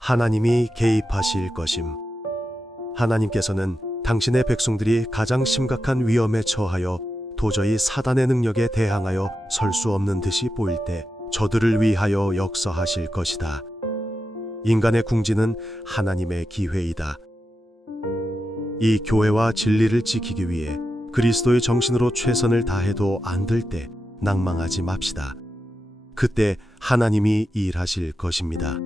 하나님이 개입하실 것임. 하나님께서는 당신의 백성들이 가장 심각한 위험에 처하여 도저히 사단의 능력에 대항하여 설 수 없는 듯이 보일 때 저들을 위하여 역사하실 것이다. 인간의 궁지는 하나님의 기회이다. 이 교회와 진리를 지키기 위해 그리스도의 정신으로 최선을 다해도 안 될 때 낭망하지 맙시다. 그때 하나님이 일하실 것입니다.